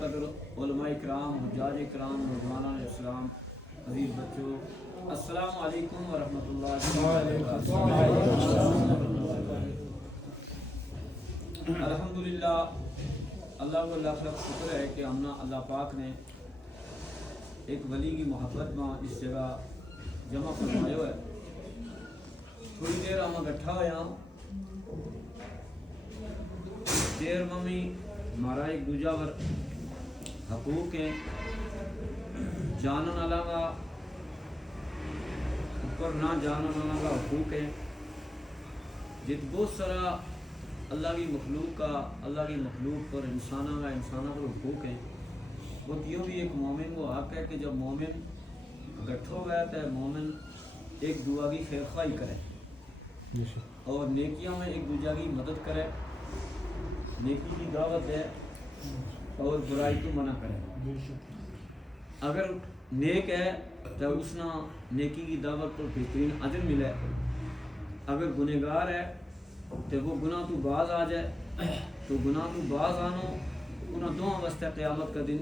قدر علماء کرام، حجاج کرام، نوجوانان اسلام، عزیز بچوں، السلام علیکم ورحمۃ اللہ وبرکاتہ۔ الحمدللہ، اللہ کو لاکھ لاکھ شکر ہے کہ ہمنا اللہ پاک نے ایک ولی کی محبت میں اس جگہ جمع فرمایا ہے۔ تھوڑی دیر ہم اکٹھا ہوا، دیر میں ہمارا ایک دوجا ور حقوق ہیں، جانن والا کا اوپر نہ جانن والا کا حقوق ہے، جت بہت سارا اللہ کی مخلوق کا، اللہ کی مخلوق پر انسانہ پر حقوق ہیں۔ وہ یوں بھی ایک مومن کو حق ہے کہ جب مومن اکٹھا ہو گیا تو مومن ایک دعا کی خیر خواہی کرے اور نیکیاں میں ایک دوجہ کی مدد کرے، نیکی کی دعوت دے اور برائی کو منع کرے۔ اگر نیک ہے تو اس نے نیکی کی دعوت پر بہترین اجر ملے، اگر گنہگار ہے تو وہ گناہ تو باز آ جائے، تو گناہ تو باز آنو انہوں دونوں واسطے قیامت کا دن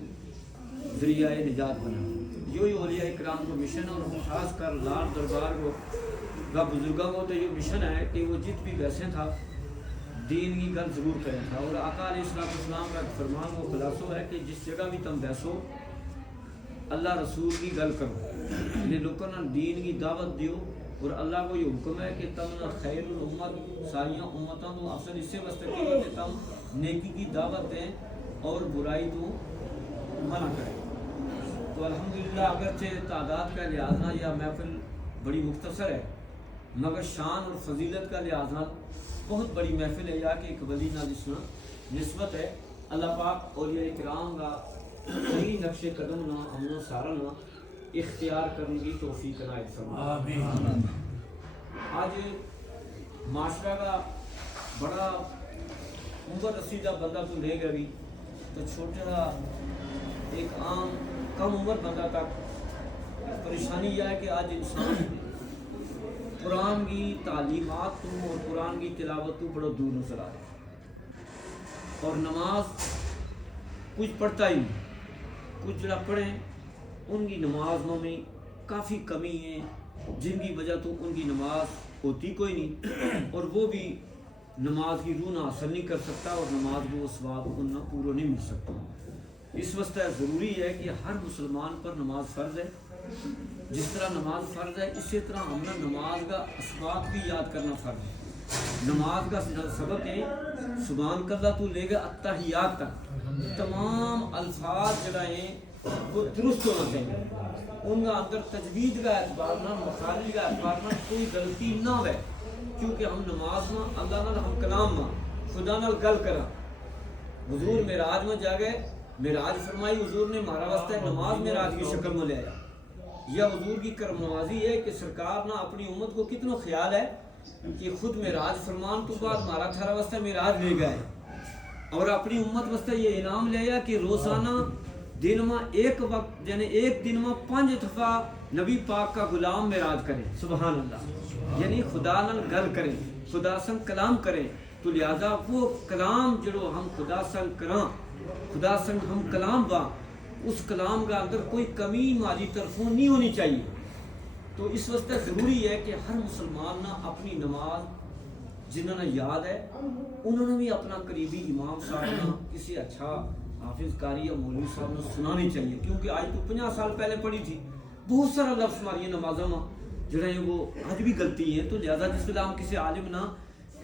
ذریعہ نجات بنا۔ یہی اولیاء اکرام کو مشن اور خاص کر لال دربار کو کا بزرگوں کو تو یہ مشن ہے کہ وہ جت بھی ویسے تھا دین کی گل ضرور کریں تھا، اور آقا علیہ السلام کا فرمان وہ خلاصہ ہے کہ جس جگہ بھی تم بیسو اللہ رسول کی گل کرو، یعنی لوگوں نے دین کی دعوت دیو، اور اللہ کو یہ حکم ہے کہ تم خیر الامت ساریاں امتوں تو افضل اس سے واسطے کہ تم نیکی کی دعوت دیں اور برائی تو منع کریں۔ تو الحمدللہ اگرچہ تعداد کا لحاظ نہ یا محفل بڑی مختصر ہے، مگر شان اور فضیلت کا لحاظ نہ بہت بڑی محفل ہے، یا کہ ایک ولی نہ جس نسبت ہے۔ اللہ پاک اولیاء کرام کا صحیح نقش قدم نہ ہم سارا نہ اختیار کرنے کی توفیق عنایت فرمائے۔ آمین۔ آج معاشرہ کا بڑا عمر رسیدہ بندہ تو لے گا بھی، تو چھوٹا ایک عام کم عمر بندہ تک پریشانی یہ ہے کہ آج انسان قرآن کی تعلیمات تو اور قرآن کی تلاوت تو بڑا دور نظر آ رہا ہے، اور نماز کچھ پڑھتا ہی نہیں، کچھ جڑا پڑھیں ان کی نماز میں کافی کمی ہے، جن کی وجہ تو ان کی نماز ہوتی کوئی نہیں، اور وہ بھی نماز کی روح نہ حاصل نہیں کر سکتا، اور نماز کو ثواب انہیں پورا نہیں مل سکتا۔ اس واسطے ضروری ہے کہ ہر مسلمان پر نماز فرض ہے، جس طرح نماز فرض ہے اسی طرح ہم نے نماز کا اسباق بھی یاد کرنا فرض ہے۔ نماز کا سبق ہے سبحان اللہ تو لے گا التحیات تک، تمام الفاظ جڑا ہیں وہ درست ہونا چاہیے، ان کا اندر تجوید کا اعتبار نہ، مخارج کا اعتبار نہ کوئی غلطی نہ ہوئے، کیونکہ ہم نماز میں اللہ نال ہم کلام میں خدا نال گل کرا۔ حضور معراج میں جا گئے، معراج فرمائی حضور نے ہمارا واسطے نماز معراج کی شکل میں لے آیا۔ یہ حضور کی کرم نوازی ہے کہ سرکار نے اپنی امت کو کتنا خیال ہے کہ خود معراج فرمان تو بعد ہمارا تھارا واسطے معراج لے گئے، اور اپنی امت واسطے یہ انعام لے آیا کہ روزانہ دن میں ایک وقت یعنی ایک دن میں 5 دفعہ نبی پاک کا غلام معراج کرے، سبحان اللہ، یعنی خدا نال گل کریں، خدا سنگ کلام کریں۔ تو لہذا وہ کلام جڑو ہم خدا سنگ کراں، خدا سنگ ہم کلام با، اس کلام کا اندر کوئی کمی ہماری طرفوں نہیں ہونی چاہیے۔ تو اس واسطے ضروری ہے کہ ہر مسلمان نہ اپنی نماز جنہوں نے یاد ہے انہوں نے بھی اپنا قریبی امام صاحب نہ کسی اچھا حافظ قاری یا مولوی صاحب نے سنانی چاہیے، کیونکہ آج تو 50 سال پہلے پڑھی تھی، بہت سارا لفظ ہماری نمازوں میں جڑے ہیں وہ آج بھی غلطی ہیں۔ تو لہٰذا جس ویلے ہم کسی عالم نہ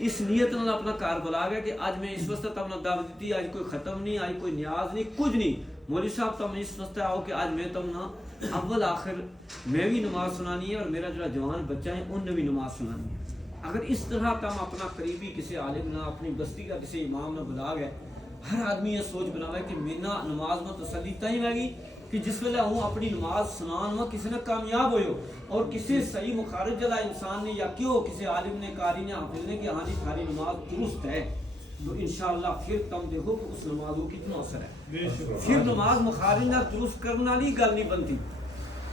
اس نیت نال اپنا کار بلا گیا کہ آج میں اس واسطے تم نے دعوت دیتی، آج کوئی ختم نہیں، آج کوئی نیاز نہیں، کچھ نہیں، مولوی صاحب تم اس واسطے آؤ کہ آج میں تم نہ اول آخر میں بھی نماز سنانی ہے، اور میرا جو جوان بچہ ہے ان نے بھی نماز سنانی ہے۔ اگر اس طرح تم اپنا قریبی کسی عالم نہ اپنی بستی کا کسی امام نہ بلا گئے، ہر آدمی یہ سوچ بناوے کہ میرا نماز میں تسلی تھی ہوئے گی کہ جس ویلے ہوں اپنی نماز سنان میں کسی نے کامیاب ہوئے ہو، اور کسی صحیح مخارج جلا انسان نے یا کیوں کسی عالم نے قاری نے حافظ نے کہ ہاں جی تھاری نماز درست ہے، تو انشاءاللہ پھر تم دیکھو کہ اس نماز کو کتنا اثر ہے۔ پھر نماز مخارج نہ درست کرنا والی گل نہیں بنتی،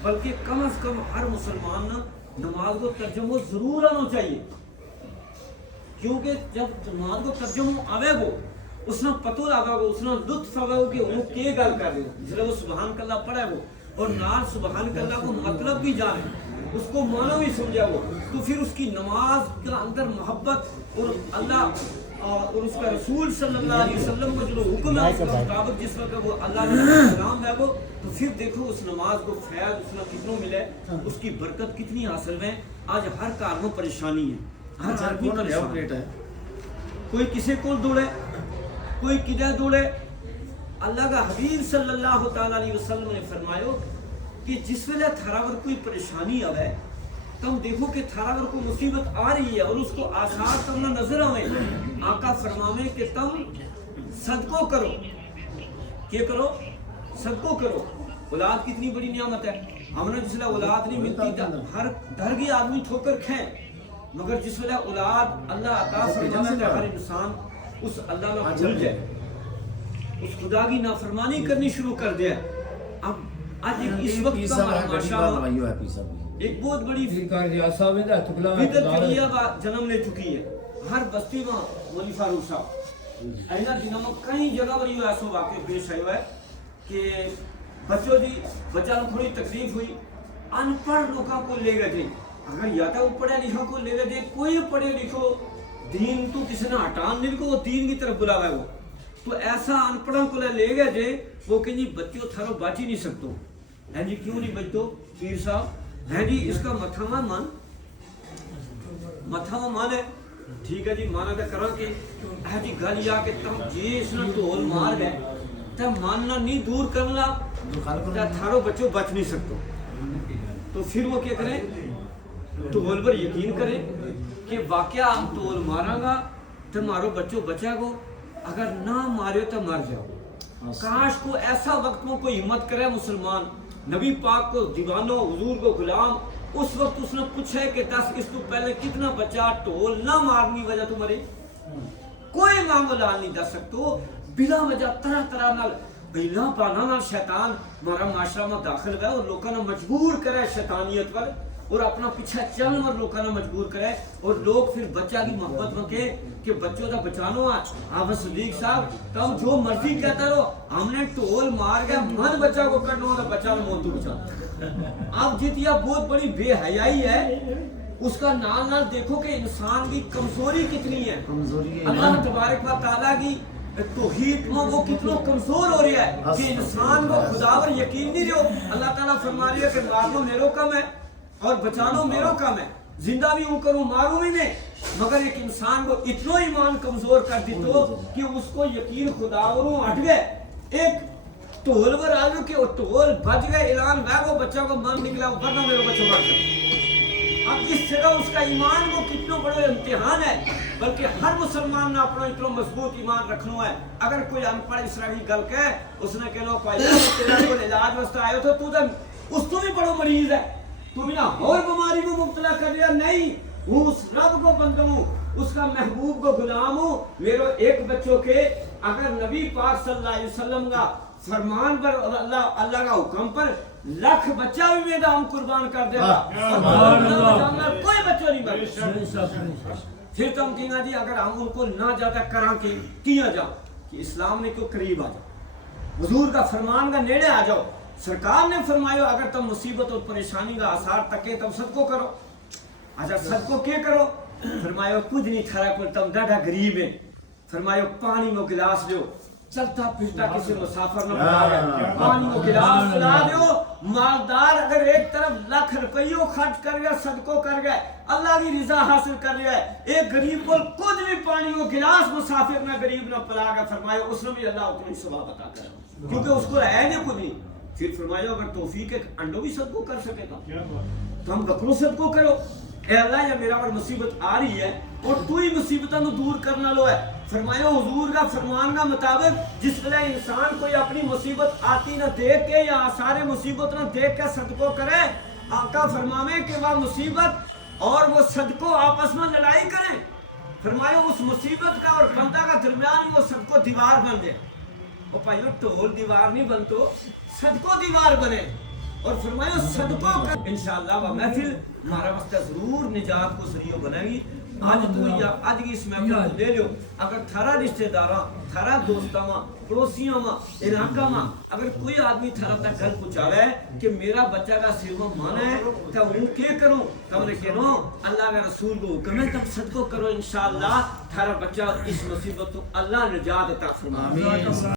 بلکہ کم از کم ہر مسلمان نہ نماز کو ترجمہ ضرور آنا چاہیے، کیونکہ جب نماز کو ترجمہ آوے گو اس نے پتہ لگا وہ اس نے لطف آگا کہ وہ کی گل کر رہے ہو جب وہ سبحان اللہ پڑھے وہ اور نال سبحان اللہ کو مطلب بھی جانے اس کو معنی بھی سمجھا وہ تو پھر اس کی نماز کا اندر محبت اور اللہ اور اس کا رسول صلی اللہ علیہ وسلم کا جو حکم ہے اس کے مطابق جس وقت وہ اللہ کا کلام ہے وہ تو پھر دیکھو اس نماز کو فیض اس میں کتنوں ملے اس کی برکت کتنی حاصل ہے. آج ہر کار میں پریشانی ہے ہر آدمی پریشان ہے کوئی کسی کو دوڑے کوئی کدھر دوڑے. اللہ کا حبیب صلی اللہ تعالی علیہ وسلم نے فرمایا کہ جس ویلے تھارا ور کوئی پریشانی آوے تم دیکھو کہ تھارا ور کو مصیبت آ رہی ہے اور اس کو آثار تم نہ نظر آوے آقا فرماوے کہ تم صدقوں کرو. کیا کرو؟ صدقوں کرو. اولاد کتنی بڑی نعمت ہے. ہم نے جس ویلے اولاد نہیں ملتی ہر گھر کی آدمی ٹھوکر کھائیں مگر جس ویلے اولاد اللہ عطا فرماتا ہے ہر انسان اس اللہ کو بھول جائے اس خدا کی نافرمانی کرنی شروع کر دیا. اب آج اس وقت کا ماشاءاللہ ایک بہت بڑی فکریہ جنم لے چکی ہے ہر بستی میں. مولی فاروق صاحب اینا دنوں میں کئی جگہ پر یہ ایسا واقع پیش آیا ہے کہ بچوں دی بچہ کو تھوڑی تکلیف ہوئی ان پڑھ لوگوں کو لے گئے. اگر یا تو پڑھے لکھا کو لے گئے کوئی پڑھے لکھو دین تو کسی نے ہٹان نہیں کو وہ دین کی طرف بلاوا ہے وہ تو ایسا ان پڑھوں کو لے گئے جے وہ کہ جی بچوں تھارو بچ ہی نہیں سکتو ہے جی. کیوں نہیں بچتو پیر صاحب ہے جی اس کا متھاوا مان ہے ٹھیک ہے جی مانا تو کرا کہ ہے جی گل یا کہ تم جی اس نے ڈھول مار گئے تو ماننا نہیں دور کرنا تو تھارو بچوں بچ نہیں سکتو. تو پھر وہ کیا کریں ڈھول پر یقین کریں کہ واقعہ ہم ڈھول مارا گا تو مارو بچوں بچا گو اگر نہ مارے تو مر جاؤ. کاش کو ایسا وقت میں کوئی ہمت کرے مسلمان نبی پاک کو دیوانوں حضور کو غلام اس وقت اس نے پوچھے کہ 10 اس تو پہلے کتنا بچہ ٹول نہ مارنی وجہ تمہاری کوئی معاملہ نہیں دس سکتو بلا وجہ طرح طرح نال بلا بانا نال شیطان ہمارا معاشرہ میں داخل گئے اور لوگوں نے مجبور کرے شیطانیت پر اور اپنا پیچھے چلن اور لوگوں نے مجبور کرے اور لوگ پھر بچہ کی محبت میں کہ بچوں کا بچانو آپ صدیق صاحب تم جو مرضی کہتا رہو ہم نے ٹول مار گیا من بچہ کو کرنا تو بچہ نے موت تو بچا. اب جتیا بہت بڑی بے حیائی ہے اس کا نال نال دیکھو کہ انسان کی کمزوری کتنی ہے. اللہ تبارک و تعالیٰ کی توحید میں وہ کتنا کمزور ہو رہا ہے کہ انسان کو خدا پر یقین نہیں رہو. اللہ تعالیٰ فرما رہی ہے کہ مارنا میرو کم ہے اور بچانا میرو کم ہے زندہ بھی ہوں کروں ماروں بھی میں مگر ایک انسان کو اتنا ایمان کمزور کر دی تو کہ اس کو یقین خدا وروں ہٹ گئے. ایک ٹول پر آلو کہ وہ ٹول بچ گئے اعلان ہے وہ بچہ کو من نکلا ورنہ میرے بچوں مر گئے. اب اس طرح اس کا ایمان کو کتنا بڑا امتحان ہے بلکہ ہر مسلمان نے اپنا اتنا مضبوط ایمان رکھنا ہے. اگر کوئی ان پڑھ اسرائیلی گل کہے اس نے کہہ لو پائی تیرا کوئی علاج واسطے آئے ہو تو اس تو بھی بڑا مریض ہے تو بنا اور بیماری کو مبتلا کر لیا نہیں. وہ اس رب کو بندوں اس کا محبوب کو غلام ہوں. میرے ایک بچوں کے اگر نبی پاک صلی اللہ علیہ وسلم کا فرمان پر اور اللہ کا حکم پر لاکھ بچہ بھی میرا ہم قربان کر دے گا کوئی بچہ نہیں بچے. پھر تم کہنا جی اگر ہم ان کو نہ زیادہ کرا کے کیا جاؤ کہ اسلام نے کو قریب آ جاؤ حضور کا فرمان کا نیڑے آ جاؤ. سرکار نے فرمایا اگر تم مصیبت اور پریشانی کا آثار تکے تم صدقوں کرو. اچھا صدقوں کیا کرو فرمایا کچھ نہیں تھرا پر تم ڈاڈا غریب ہے فرمایا پانی میں گلاس دو چلتا پھرتا کسی مسافر نہ بنا گیا پانی کو گلاس پلا دیو. مالدار اگر ایک طرف لاکھ روپیوں خرچ کر گیا صدقوں کر گئے اللہ کی رضا حاصل کر رہا ہے. ایک غریب کو خود بھی پانی کو گلاس مسافر نہ غریب نہ پلا گیا فرمایا اس نے بھی اللہ اتنی ثواب عطا کرا کیونکہ اس کو ہے نہیں کچھ نہیں. پھر فرمایا اگر توفیق ایک انڈوں بھی صدقوں کر سکے گا تو ہم بکروں صدقوں کرو. اے اللہ یا میرا پر مصیبت آ رہی ہے اور تو ہی مصیبتوں کو دور کرنا لو ہے. فرمایا حضور کا فرمان کا مطابق جس طرح انسان کوئی اپنی مصیبت آتی نہ دیکھ کے یا سارے مصیبت نہ دیکھ کے صدقوں کرے آقا فرماوے کہ وہ مصیبت اور وہ صدقوں آپس میں لڑائی کریں. فرمایا اس مصیبت کا اور بندہ کا درمیان وہ صدقوں دیوار بن دے. اور بھائیو ٹول دیوار نہیں بنتو صدقوں دیوار بنے اور فرمایا صدقوں کا انشاءاللہ وہ محفل ہمارا واسطہ ضرور نجات کو ذریعہ بنے گی. آج تو یا آج کی اس محفل کو لے لو اگر تھارا رشتہ داراں تھارا دوستاں ماں پڑوسیاں ماں علاقہ ماں اگر کوئی آدمی تھارا تک گل پہنچاوے کہ میرا بچہ کا سیوا مانا ہے تو ہوں کیا کروں تم نے کہنو اللہ کے رسول کو حکم ہے تم صدقہ کرو انشاءاللہ تھارا بچہ اس مصیبت تو اللہ نجات عطا فرمائے